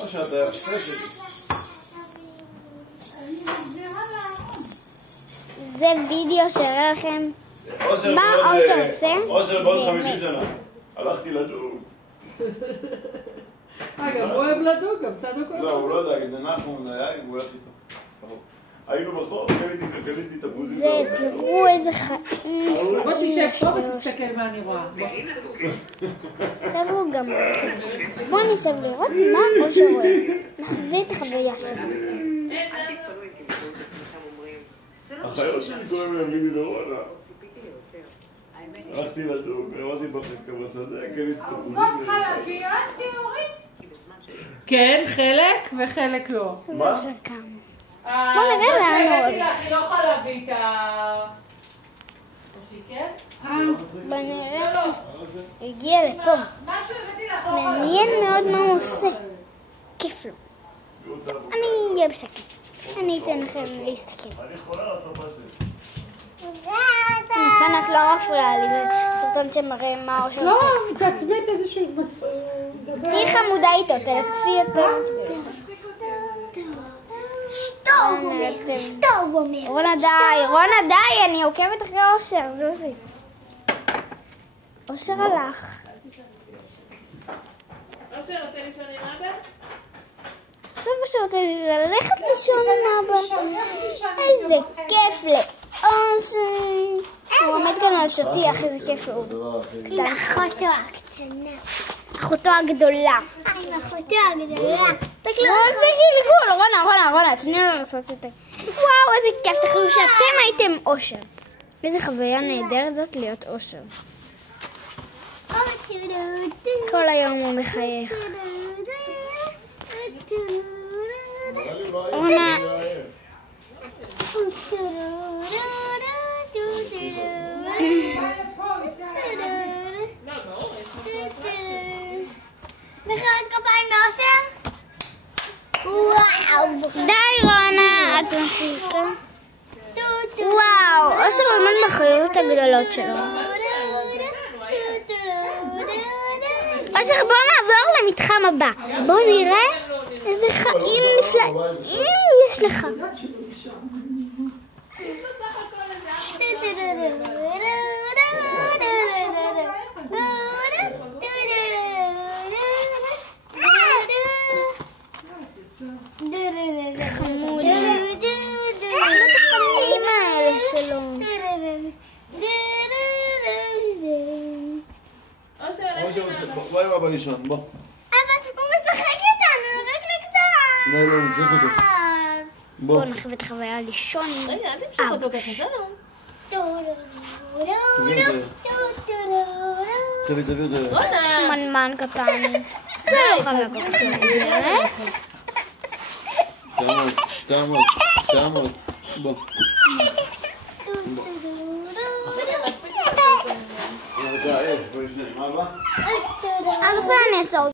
או שאתה יפסקת. זה וידאו שהראה לכם מה אושר עושה. אושר בעוד 50 שנה. הלכתי לדוג. גם הוא אוהב לדוג, גם צדוק אוהב. לא, הוא לא דאג, זה נחום דייג, הוא הולך איתו. היינו בחוף, קליתי תפוזים. זה, תראו איזה חיים. בוא תשב פה ותסתכל מה אני רואה. עכשיו הוא גם בוא נשב לראות מה אושר רואה. נחווה את החוויה שלו. החיות שלי קוראים להם מיני לרונה. הלכתי לדוג, ראיתי בחלקה בשדה, קליתי תפוזים. לא צריכה להביא, כן, חלק וחלק לא. מה? בוא נראה לאן עוד. היא לא יכולה להביא את ה... בוא נראה. הגיע לפה. מעניין מאוד מה הוא עושה. כיף לו. אני אהיה בשקט. אני אתן לכם להסתכל. אני חולה על השפה שלי. חנת לא מפריעה לי, זה סרטון שמראה מה אושר עושה. לא, תעצבית איזשהו מצב. תהי חמודה איתו, תלטפי אותו. שטוב אומר. רונה די, אני עוקבת אחרי אושר, זוזי. אושר הלך. אושר רוצה לישון עם אבא? עכשיו אושר רוצה ללכת לישון עם אבא. איזה כיף לאושר. הוא עומד כאן על שטיח, איזה כיף לו. אחותו הקטנה. אחותו הגדולה. אחותו הגדולה. זה גלגול, רונה, תני לו לעשות את זה. וואו, איזה כיף, תחשבו שאתם הייתם אושר. איזה חוויה נהדרת זאת להיות אושר. כל היום הוא מחייך. רונה. מחיאות כפיים לאושר? וואו. די רונה, את מצליחה. וואו, אושר עומד בחיות הגדולות שלו. אושר, בוא נעבור למתחם הבא. בוא נראה איזה חיים נפלאים יש לך. חמוד. איך לא תחמים האלה שלו. בוא עם אבא לישון, בוא. אבל הוא משחק איתנו, רק לקצת. לא, נצליח אותו. בוא נחווה את החוויה לישון עם אבא. תביא את זה. מנמן קטן. זה לא חלק אותך. תעמוד. בוא. אז עכשיו אני אעצור.